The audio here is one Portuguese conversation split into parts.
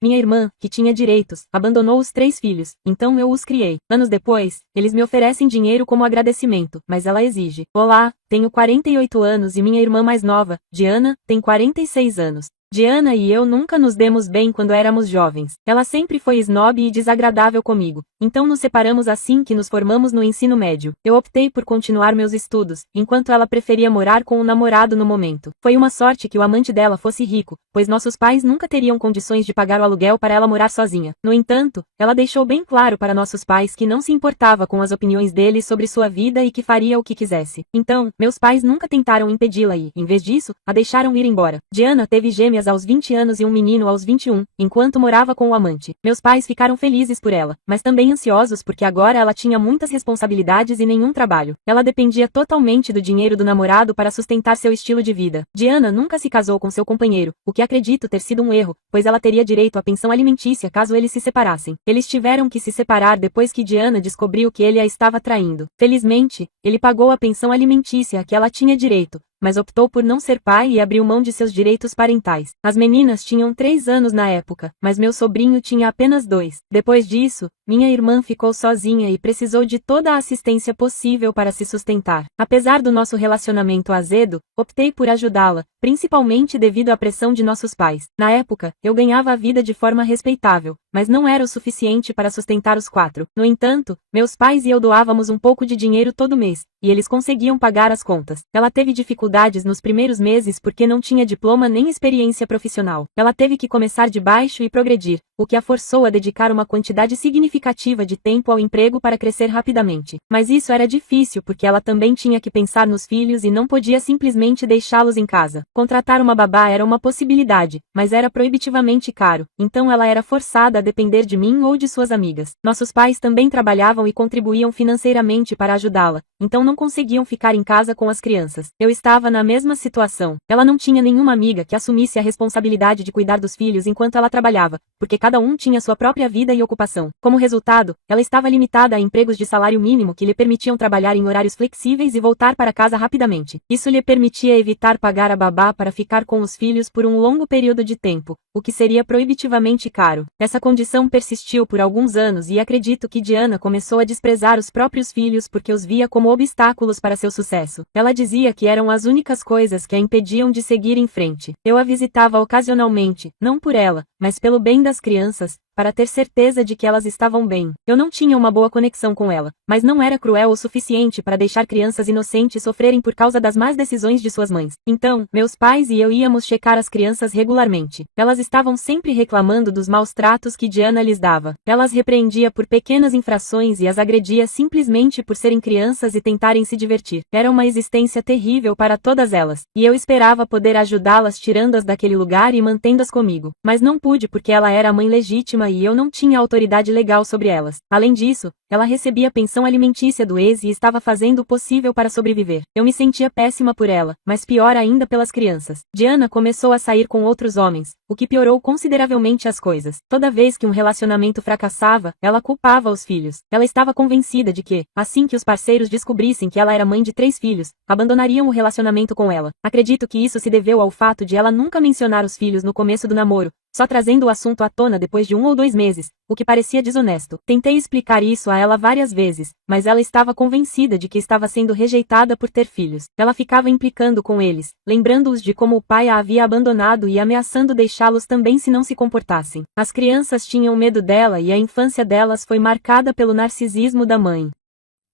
Minha irmã, que tinha direitos, abandonou os 3 filhos, então eu os criei. Anos depois, eles me oferecem dinheiro como agradecimento, mas ela exige. Olá, tenho 48 anos e minha irmã mais nova, Diana, tem 46 anos. Diana e eu nunca nos demos bem quando éramos jovens. Ela sempre foi snob e desagradável comigo, então nos separamos assim que nos formamos no ensino médio. Eu optei por continuar meus estudos, enquanto ela preferia morar com um namorado no momento. Foi uma sorte que o amante dela fosse rico, pois nossos pais nunca teriam condições de pagar o aluguel para ela morar sozinha. No entanto, ela deixou bem claro para nossos pais que não se importava com as opiniões deles sobre sua vida e que faria o que quisesse. Então, meus pais nunca tentaram impedi-la e, em vez disso, a deixaram ir embora. Diana teve gêmeas aos 20 anos e um menino aos 21, enquanto morava com o amante. Meus pais ficaram felizes por ela, mas também ansiosos porque agora ela tinha muitas responsabilidades e nenhum trabalho. Ela dependia totalmente do dinheiro do namorado para sustentar seu estilo de vida. Diana nunca se casou com seu companheiro, o que acredito ter sido um erro, pois ela teria direito à pensão alimentícia caso eles se separassem. Eles tiveram que se separar depois que Diana descobriu que ele a estava traindo. Felizmente, ele pagou a pensão alimentícia a que ela tinha direito, mas optou por não ser pai e abriu mão de seus direitos parentais. As meninas tinham 3 anos na época, mas meu sobrinho tinha apenas 2. Depois disso, minha irmã ficou sozinha e precisou de toda a assistência possível para se sustentar. Apesar do nosso relacionamento azedo, optei por ajudá-la, principalmente devido à pressão de nossos pais. Na época, eu ganhava a vida de forma respeitável, mas não era o suficiente para sustentar os 4. No entanto, meus pais e eu doávamos um pouco de dinheiro todo mês, e eles conseguiam pagar as contas. Ela teve dificuldades nos primeiros meses porque não tinha diploma nem experiência profissional. Ela teve que começar de baixo e progredir, o que a forçou a dedicar uma quantidade significativa de tempo ao emprego para crescer rapidamente. Mas isso era difícil porque ela também tinha que pensar nos filhos e não podia simplesmente deixá-los em casa. Contratar uma babá era uma possibilidade, mas era proibitivamente caro, então ela era forçada a depender de mim ou de suas amigas. Nossos pais também trabalhavam e contribuíam financeiramente para ajudá-la, então não conseguiam ficar em casa com as crianças. Eu estava na mesma situação. Ela não tinha nenhuma amiga que assumisse a responsabilidade de cuidar dos filhos enquanto ela trabalhava, porque cada um tinha sua própria vida e ocupação. Como resultado, ela estava limitada a empregos de salário mínimo que lhe permitiam trabalhar em horários flexíveis e voltar para casa rapidamente. Isso lhe permitia evitar pagar a babá para ficar com os filhos por um longo período de tempo, o que seria proibitivamente caro. Essa condição persistiu por alguns anos e acredito que Diana começou a desprezar os próprios filhos porque os via como obstáculos para seu sucesso. Ela dizia que eram as únicas coisas que a impediam de seguir em frente. Eu a visitava ocasionalmente, não por ela, mas pelo bem das crianças, para ter certeza de que elas estavam bem. Eu não tinha uma boa conexão com ela, mas não era cruel o suficiente para deixar crianças inocentes sofrerem por causa das más decisões de suas mães. Então, meus pais e eu íamos checar as crianças regularmente. Elas estavam sempre reclamando dos maus tratos que Diana lhes dava. Ela as repreendia por pequenas infrações e as agredia simplesmente por serem crianças e tentarem se divertir. Era uma existência terrível para todas elas, e eu esperava poder ajudá-las tirando-as daquele lugar e mantendo-as comigo. Mas não pude porque ela era a mãe legítima e eu não tinha autoridade legal sobre elas. Além disso, ela recebia pensão alimentícia do ex e estava fazendo o possível para sobreviver. Eu me sentia péssima por ela, mas pior ainda pelas crianças. Diana começou a sair com outros homens, o que piorou consideravelmente as coisas. Toda vez que um relacionamento fracassava, ela culpava os filhos. Ela estava convencida de que, assim que os parceiros descobrissem que ela era mãe de 3 filhos, abandonariam o relacionamento com ela. Acredito que isso se deveu ao fato de ela nunca mencionar os filhos no começo do namoro, só trazendo o assunto à tona depois de 1 ou 2 meses, o que parecia desonesto. Tentei explicar isso a ela várias vezes, mas ela estava convencida de que estava sendo rejeitada por ter filhos. Ela ficava implicando com eles, lembrando-os de como o pai a havia abandonado e ameaçando deixá-los também se não se comportassem. As crianças tinham medo dela e a infância delas foi marcada pelo narcisismo da mãe.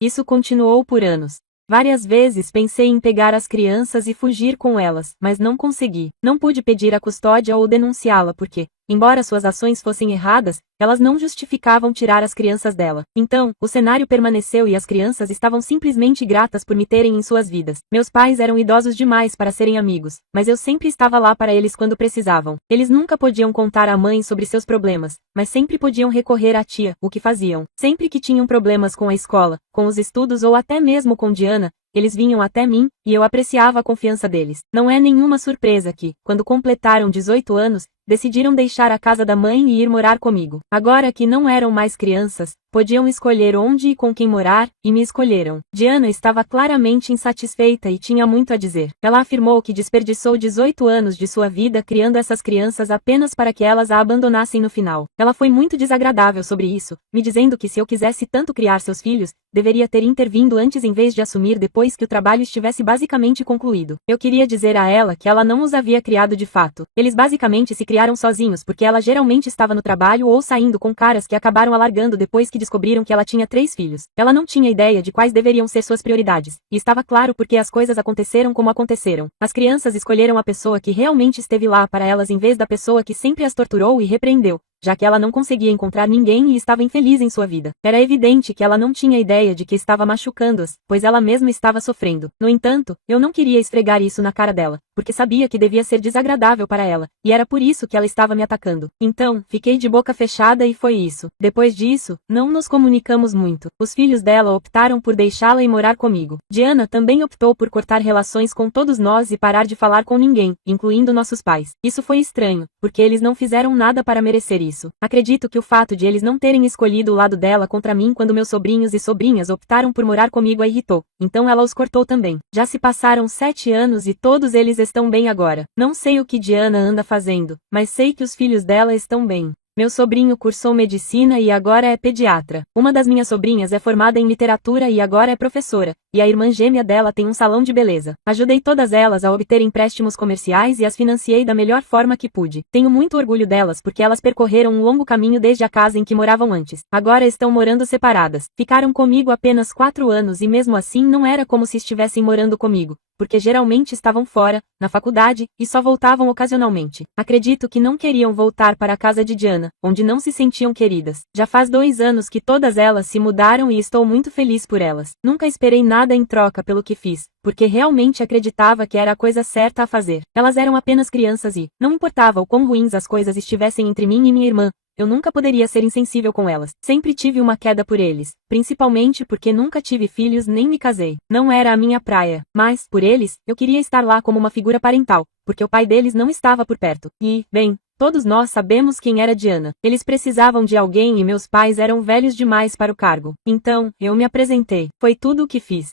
Isso continuou por anos. Várias vezes pensei em pegar as crianças e fugir com elas, mas não consegui. Não pude pedir a custódia ou denunciá-la porque, embora suas ações fossem erradas, elas não justificavam tirar as crianças dela. Então, o cenário permaneceu e as crianças estavam simplesmente gratas por me terem em suas vidas. Meus pais eram idosos demais para serem amigos, mas eu sempre estava lá para eles quando precisavam. Eles nunca podiam contar à mãe sobre seus problemas, mas sempre podiam recorrer à tia, o que faziam. Sempre que tinham problemas com a escola, com os estudos ou até mesmo com Diana, eles vinham até mim, e eu apreciava a confiança deles. Não é nenhuma surpresa que, quando completaram 18 anos, decidiram deixar a casa da mãe e ir morar comigo. Agora que não eram mais crianças, Podiam escolher onde e com quem morar, e me escolheram. Diana estava claramente insatisfeita e tinha muito a dizer. Ela afirmou que desperdiçou 18 anos de sua vida criando essas crianças apenas para que elas a abandonassem no final. Ela foi muito desagradável sobre isso, me dizendo que se eu quisesse tanto criar seus filhos, deveria ter intervindo antes em vez de assumir depois que o trabalho estivesse basicamente concluído. Eu queria dizer a ela que ela não os havia criado de fato. Eles basicamente se criaram sozinhos porque ela geralmente estava no trabalho ou saindo com caras que acabaram a largando depois que descobriram que ela tinha 3 filhos. Ela não tinha ideia de quais deveriam ser suas prioridades, e estava claro porque as coisas aconteceram como aconteceram. As crianças escolheram a pessoa que realmente esteve lá para elas em vez da pessoa que sempre as torturou e repreendeu, já que ela não conseguia encontrar ninguém e estava infeliz em sua vida. Era evidente que ela não tinha ideia de que estava machucando-as, pois ela mesma estava sofrendo. No entanto, eu não queria esfregar isso na cara dela, porque sabia que devia ser desagradável para ela, e era por isso que ela estava me atacando. Então, fiquei de boca fechada e foi isso. Depois disso, não nos comunicamos muito. Os filhos dela optaram por deixá-la e morar comigo. Diana também optou por cortar relações com todos nós e parar de falar com ninguém, incluindo nossos pais. Isso foi estranho, porque eles não fizeram nada para merecer isso. Acredito que o fato de eles não terem escolhido o lado dela contra mim quando meus sobrinhos e sobrinhas optaram por morar comigo a irritou, então ela os cortou também. Já se passaram 7 anos e todos eles estão bem agora. Não sei o que Diana anda fazendo, mas sei que os filhos dela estão bem. Meu sobrinho cursou medicina e agora é pediatra. Uma das minhas sobrinhas é formada em literatura e agora é professora, e a irmã gêmea dela tem um salão de beleza. Ajudei todas elas a obter empréstimos comerciais e as financiei da melhor forma que pude. Tenho muito orgulho delas porque elas percorreram um longo caminho desde a casa em que moravam antes. Agora estão morando separadas. Ficaram comigo apenas 4 anos e mesmo assim não era como se estivessem morando comigo, porque geralmente estavam fora, na faculdade, e só voltavam ocasionalmente. Acredito que não queriam voltar para a casa de Diana, onde não se sentiam queridas. Já faz 2 anos que todas elas se mudaram e estou muito feliz por elas. Nunca esperei nada em troca pelo que fiz, porque realmente acreditava que era a coisa certa a fazer. Elas eram apenas crianças e, não importava o quão ruins as coisas estivessem entre mim e minha irmã, eu nunca poderia ser insensível com elas. Sempre tive uma queda por eles, principalmente porque nunca tive filhos nem me casei. Não era a minha praia, mas, por eles, eu queria estar lá como uma figura parental, porque o pai deles não estava por perto. E, bem, todos nós sabemos quem era Diana. Eles precisavam de alguém e meus pais eram velhos demais para o cargo. Então, eu me apresentei. Foi tudo o que fiz.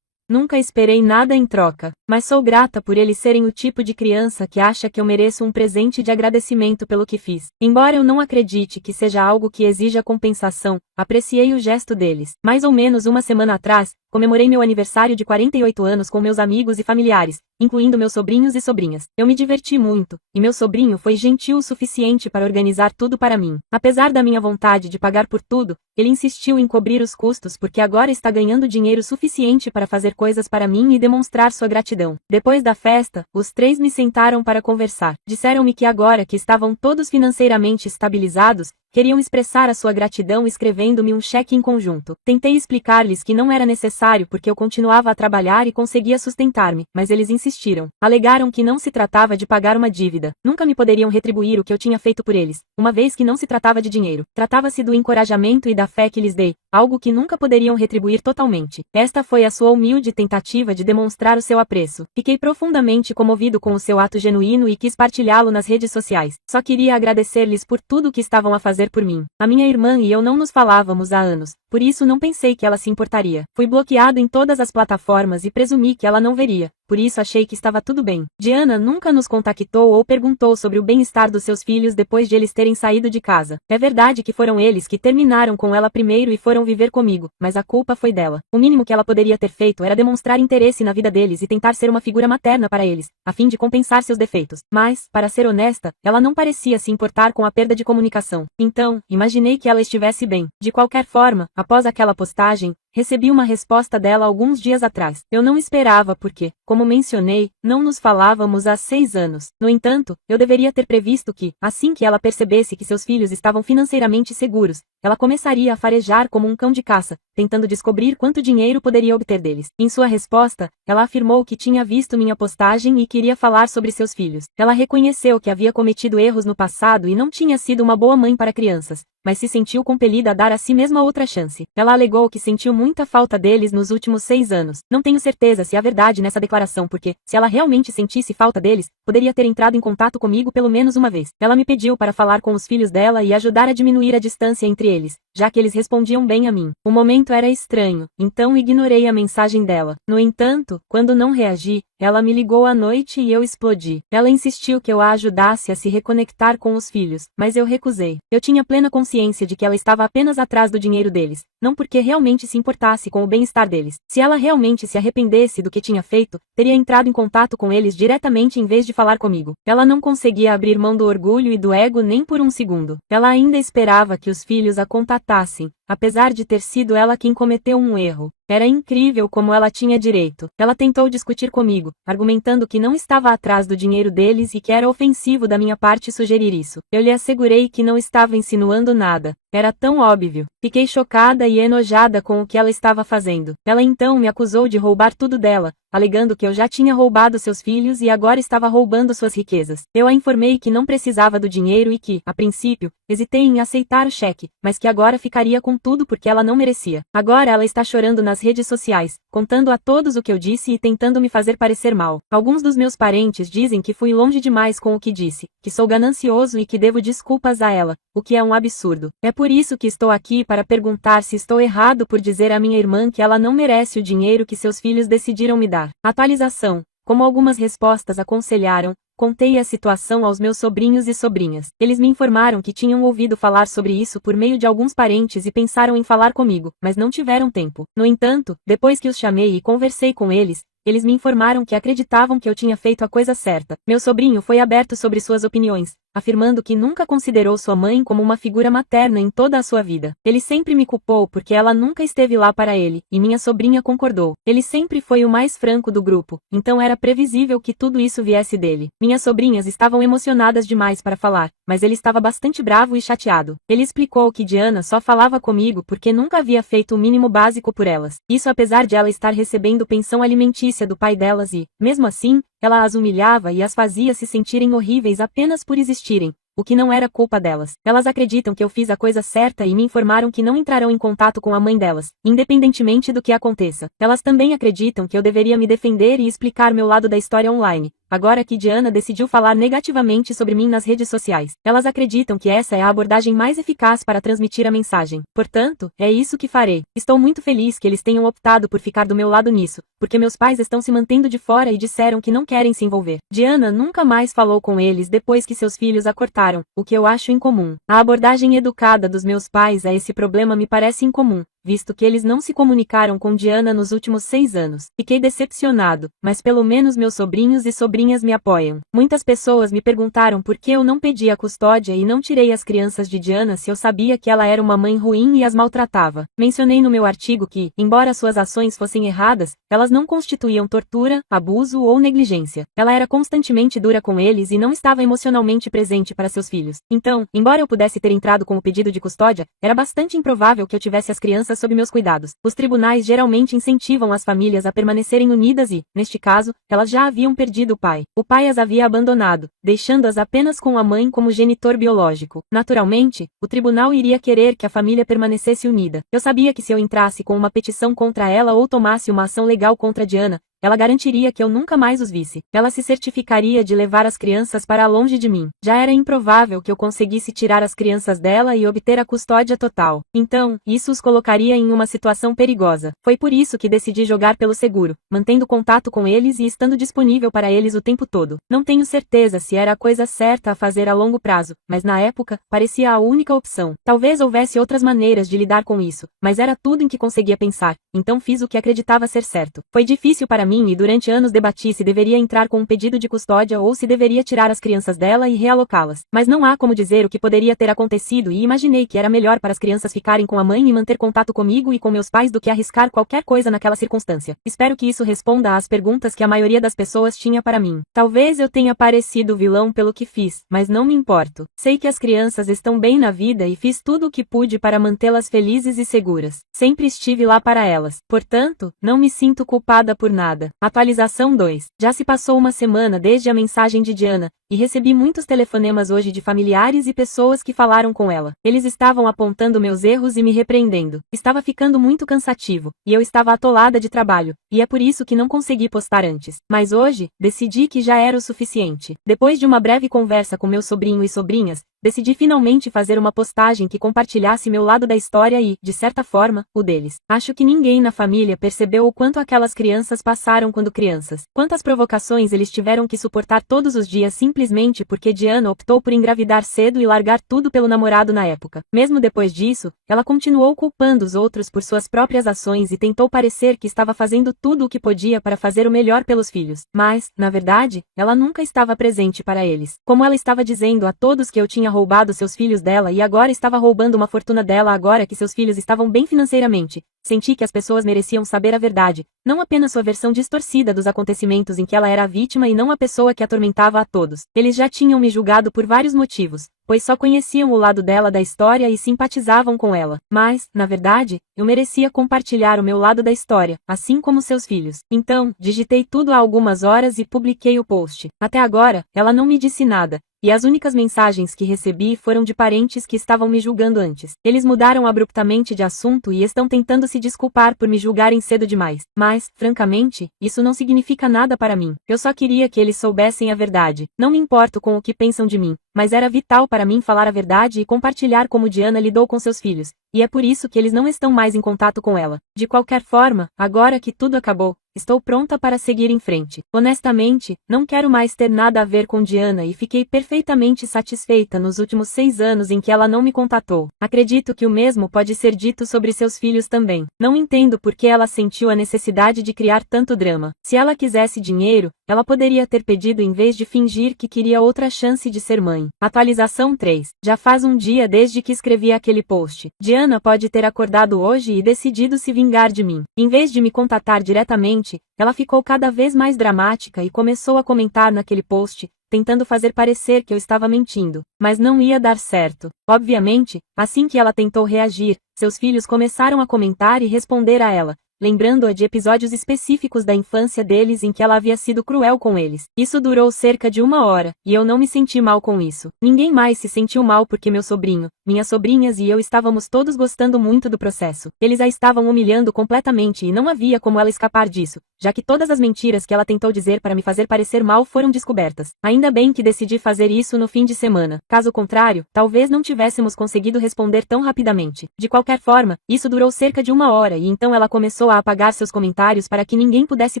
Nunca esperei nada em troca, mas sou grata por eles serem o tipo de criança que acha que eu mereço um presente de agradecimento pelo que fiz. Embora eu não acredite que seja algo que exija compensação, apreciei o gesto deles. Mais ou menos uma semana atrás, comemorei meu aniversário de 48 anos com meus amigos e familiares, incluindo meus sobrinhos e sobrinhas. Eu me diverti muito, e meu sobrinho foi gentil o suficiente para organizar tudo para mim. Apesar da minha vontade de pagar por tudo, ele insistiu em cobrir os custos porque agora está ganhando dinheiro suficiente para fazer coisas para mim e demonstrar sua gratidão. Depois da festa, os 3 me sentaram para conversar. Disseram-me que agora que estavam todos financeiramente estabilizados, queriam expressar a sua gratidão escrevendo-me um cheque em conjunto. Tentei explicar-lhes que não era necessário porque eu continuava a trabalhar e conseguia sustentar-me, mas eles insistiram. Alegaram que não se tratava de pagar uma dívida. Nunca me poderiam retribuir o que eu tinha feito por eles, uma vez que não se tratava de dinheiro. Tratava-se do encorajamento e da fé que lhes dei, algo que nunca poderiam retribuir totalmente. Esta foi a sua humilde tentativa de demonstrar o seu apreço. Fiquei profundamente comovido com o seu ato genuíno e quis partilhá-lo nas redes sociais. Só queria agradecer-lhes por tudo o que estavam a fazer por mim. A minha irmã e eu não nos falávamos há anos, por isso não pensei que ela se importaria. Fui bloqueado em todas as plataformas e presumi que ela não veria, por isso achei que estava tudo bem. Diana nunca nos contactou ou perguntou sobre o bem-estar dos seus filhos depois de eles terem saído de casa. É verdade que foram eles que terminaram com ela primeiro e foram viver comigo, mas a culpa foi dela. O mínimo que ela poderia ter feito era demonstrar interesse na vida deles e tentar ser uma figura materna para eles, a fim de compensar seus defeitos. Mas, para ser honesta, ela não parecia se importar com a perda de comunicação. Então, imaginei que ela estivesse bem. De qualquer forma, após aquela postagem, recebi uma resposta dela alguns dias atrás. Eu não esperava porque, como mencionei, não nos falávamos há 6 anos. No entanto, eu deveria ter previsto que, assim que ela percebesse que seus filhos estavam financeiramente seguros, ela começaria a farejar como um cão de caça, tentando descobrir quanto dinheiro poderia obter deles. Em sua resposta, ela afirmou que tinha visto minha postagem e queria falar sobre seus filhos. Ela reconheceu que havia cometido erros no passado e não tinha sido uma boa mãe para crianças, mas se sentiu compelida a dar a si mesma outra chance. Ela alegou que sentiu muita falta deles nos últimos 6 anos. Não tenho certeza se há verdade nessa declaração porque, se ela realmente sentisse falta deles, poderia ter entrado em contato comigo pelo menos uma vez. Ela me pediu para falar com os filhos dela e ajudar a diminuir a distância entre eles, já que eles respondiam bem a mim. O momento era estranho, então ignorei a mensagem dela. No entanto, quando não reagi, ela me ligou à noite e eu explodi. Ela insistiu que eu a ajudasse a se reconectar com os filhos, mas eu recusei. Eu tinha plena consciência de que ela estava apenas atrás do dinheiro deles, não porque realmente se importasse com o bem-estar deles. Se ela realmente se arrependesse do que tinha feito, teria entrado em contato com eles diretamente em vez de falar comigo. Ela não conseguia abrir mão do orgulho e do ego nem por um segundo. Ela ainda esperava que os filhos a contatassem, apesar de ter sido ela quem cometeu um erro. Era incrível como ela tinha direito. Ela tentou discutir comigo, argumentando que não estava atrás do dinheiro deles e que era ofensivo da minha parte sugerir isso. Eu lhe assegurei que não estava insinuando nada. Era tão óbvio. Fiquei chocada e enojada com o que ela estava fazendo. Ela então me acusou de roubar tudo dela, alegando que eu já tinha roubado seus filhos e agora estava roubando suas riquezas. Eu a informei que não precisava do dinheiro e que, a princípio, hesitei em aceitar o cheque, mas que agora ficaria com tudo porque ela não merecia. Agora ela está chorando nas redes sociais, contando a todos o que eu disse e tentando me fazer parecer mal. Alguns dos meus parentes dizem que fui longe demais com o que disse, que sou ganancioso e que devo desculpas a ela, o que é um absurdo. É por isso que estou aqui para perguntar se estou errado por dizer à minha irmã que ela não merece o dinheiro que seus filhos decidiram me dar. Atualização. Como algumas respostas aconselharam, contei a situação aos meus sobrinhos e sobrinhas. Eles me informaram que tinham ouvido falar sobre isso por meio de alguns parentes e pensaram em falar comigo, mas não tiveram tempo. No entanto, depois que os chamei e conversei com eles me informaram que acreditavam que eu tinha feito a coisa certa. Meu sobrinho foi aberto sobre suas opiniões, afirmando que nunca considerou sua mãe como uma figura materna em toda a sua vida. Ele sempre me culpou porque ela nunca esteve lá para ele, e minha sobrinha concordou. Ele sempre foi o mais franco do grupo, então era previsível que tudo isso viesse dele. Minhas sobrinhas estavam emocionadas demais para falar, mas ele estava bastante bravo e chateado. Ele explicou que Diana só falava comigo porque nunca havia feito o mínimo básico por elas. Isso apesar de ela estar recebendo pensão alimentícia do pai delas e, mesmo assim, ela as humilhava e as fazia se sentirem horríveis apenas por existirem, o que não era culpa delas. Elas acreditam que eu fiz a coisa certa e me informaram que não entrarão em contato com a mãe delas, independentemente do que aconteça. Elas também acreditam que eu deveria me defender e explicar meu lado da história online, agora que Diana decidiu falar negativamente sobre mim nas redes sociais. Elas acreditam que essa é a abordagem mais eficaz para transmitir a mensagem. Portanto, é isso que farei. Estou muito feliz que eles tenham optado por ficar do meu lado nisso, porque meus pais estão se mantendo de fora e disseram que não querem se envolver. Diana nunca mais falou com eles depois que seus filhos a cortaram, o que eu acho incomum. A abordagem educada dos meus pais a esse problema me parece incomum, visto que eles não se comunicaram com Diana nos últimos 6 anos. Fiquei decepcionado, mas pelo menos meus sobrinhos e sobrinhas me apoiam. Muitas pessoas me perguntaram por que eu não pedi a custódia e não tirei as crianças de Diana se eu sabia que ela era uma mãe ruim e as maltratava. Mencionei no meu artigo que, embora suas ações fossem erradas, elas não constituíam tortura, abuso ou negligência. Ela era constantemente dura com eles e não estava emocionalmente presente para seus filhos. Então, embora eu pudesse ter entrado com o pedido de custódia, era bastante improvável que eu tivesse as crianças sob meus cuidados. Os tribunais geralmente incentivam as famílias a permanecerem unidas e, neste caso, elas já haviam perdido o pai. O pai as havia abandonado, deixando-as apenas com a mãe como genitor biológico. Naturalmente, o tribunal iria querer que a família permanecesse unida. Eu sabia que se eu entrasse com uma petição contra ela ou tomasse uma ação legal contra Diana, ela garantiria que eu nunca mais os visse. Ela se certificaria de levar as crianças para longe de mim. Já era improvável que eu conseguisse tirar as crianças dela e obter a custódia total. Então, isso os colocaria em uma situação perigosa. Foi por isso que decidi jogar pelo seguro, mantendo contato com eles e estando disponível para eles o tempo todo. Não tenho certeza se era a coisa certa a fazer a longo prazo, mas na época, parecia a única opção. Talvez houvesse outras maneiras de lidar com isso, mas era tudo em que conseguia pensar, então fiz o que acreditava ser certo. Foi difícil para mim e durante anos debati se deveria entrar com um pedido de custódia ou se deveria tirar as crianças dela e realocá-las. Mas não há como dizer o que poderia ter acontecido e imaginei que era melhor para as crianças ficarem com a mãe e manter contato comigo e com meus pais do que arriscar qualquer coisa naquela circunstância. Espero que isso responda às perguntas que a maioria das pessoas tinha para mim. Talvez eu tenha parecido vilão pelo que fiz, mas não me importo. Sei que as crianças estão bem na vida e fiz tudo o que pude para mantê-las felizes e seguras. Sempre estive lá para elas. Portanto, não me sinto culpada por nada. Atualização 2. Já se passou uma semana desde a mensagem de Diana, e recebi muitos telefonemas hoje de familiares e pessoas que falaram com ela. Eles estavam apontando meus erros e me repreendendo. Estava ficando muito cansativo, e eu estava atolada de trabalho, e é por isso que não consegui postar antes. Mas hoje, decidi que já era o suficiente. Depois de uma breve conversa com meu sobrinho e sobrinhas, decidi finalmente fazer uma postagem que compartilhasse meu lado da história e, de certa forma, o deles. Acho que ninguém na família percebeu o quanto aquelas crianças passaram quando crianças. Quantas provocações eles tiveram que suportar todos os dias simplesmente porque Diana optou por engravidar cedo e largar tudo pelo namorado na época. Mesmo depois disso, ela continuou culpando os outros por suas próprias ações e tentou parecer que estava fazendo tudo o que podia para fazer o melhor pelos filhos. Mas, na verdade, ela nunca estava presente para eles. Como ela estava dizendo a todos que eu tinha roubado seus filhos dela e agora estava roubando uma fortuna dela agora que seus filhos estavam bem financeiramente. Senti que as pessoas mereciam saber a verdade, não apenas sua versão distorcida dos acontecimentos em que ela era a vítima e não a pessoa que atormentava a todos. Eles já tinham me julgado por vários motivos, pois só conheciam o lado dela da história e simpatizavam com ela. Mas, na verdade, eu merecia compartilhar o meu lado da história, assim como seus filhos. Então, digitei tudo há algumas horas e publiquei o post. Até agora, ela não me disse nada. E as únicas mensagens que recebi foram de parentes que estavam me julgando antes. Eles mudaram abruptamente de assunto e estão tentando se desculpar por me julgarem cedo demais. Mas, francamente, isso não significa nada para mim. Eu só queria que eles soubessem a verdade. Não me importo com o que pensam de mim, mas era vital para mim falar a verdade e compartilhar como Diana lidou com seus filhos. E é por isso que eles não estão mais em contato com ela. De qualquer forma, agora que tudo acabou, estou pronta para seguir em frente. Honestamente, não quero mais ter nada a ver com Diana e fiquei perfeitamente satisfeita nos últimos 6 anos em que ela não me contatou. Acredito que o mesmo pode ser dito sobre seus filhos também. Não entendo por que ela sentiu a necessidade de criar tanto drama. Se ela quisesse dinheiro, ela poderia ter pedido em vez de fingir que queria outra chance de ser mãe. Atualização 3. Já faz um dia desde que escrevi aquele post. Diana pode ter acordado hoje e decidido se vingar de mim. Em vez de me contatar diretamente, ela ficou cada vez mais dramática e começou a comentar naquele post, tentando fazer parecer que eu estava mentindo. Mas não ia dar certo. Obviamente, assim que ela tentou reagir, seus filhos começaram a comentar e responder a ela, lembrando-a de episódios específicos da infância deles em que ela havia sido cruel com eles. Isso durou cerca de 1 hora, e eu não me senti mal com isso. Ninguém mais se sentiu mal porque meu sobrinho, minhas sobrinhas e eu estávamos todos gostando muito do processo. Eles a estavam humilhando completamente e não havia como ela escapar disso, já que todas as mentiras que ela tentou dizer para me fazer parecer mal foram descobertas. Ainda bem que decidi fazer isso no fim de semana. Caso contrário, talvez não tivéssemos conseguido responder tão rapidamente. De qualquer forma, isso durou cerca de 1 hora e então ela começou a apagar seus comentários para que ninguém pudesse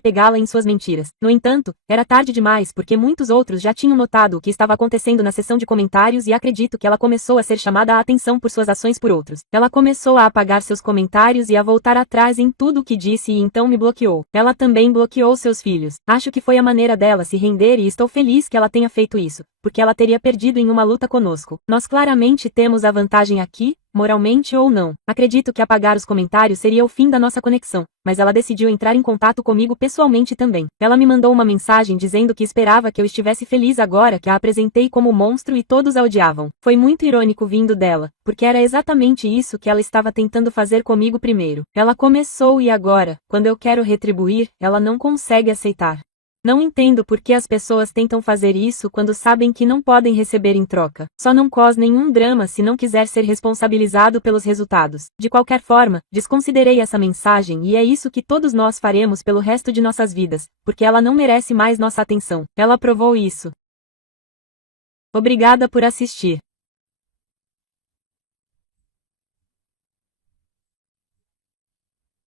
pegá-la em suas mentiras. No entanto, era tarde demais porque muitos outros já tinham notado o que estava acontecendo na seção de comentários e acredito que ela começou a ser chamada a atenção por suas ações por outros. Ela começou a apagar seus comentários e a voltar atrás em tudo o que disse e então me bloqueou. Ela também bloqueou seus filhos. Acho que foi a maneira dela se render e estou feliz que ela tenha feito isso, porque ela teria perdido em uma luta conosco. Nós claramente temos a vantagem aqui, moralmente ou não. Acredito que apagar os comentários seria o fim da nossa conexão, mas ela decidiu entrar em contato comigo pessoalmente também. Ela me mandou uma mensagem dizendo que esperava que eu estivesse feliz agora que a apresentei como monstro e todos a odiavam. Foi muito irônico vindo dela, porque era exatamente isso que ela estava tentando fazer comigo primeiro. Ela começou e agora, quando eu quero retribuir, ela não consegue aceitar. Não entendo por que as pessoas tentam fazer isso quando sabem que não podem receber em troca. Só não cause nenhum drama se não quiser ser responsabilizado pelos resultados. De qualquer forma, desconsiderei essa mensagem e é isso que todos nós faremos pelo resto de nossas vidas, porque ela não merece mais nossa atenção. Ela provou isso. Obrigada por assistir.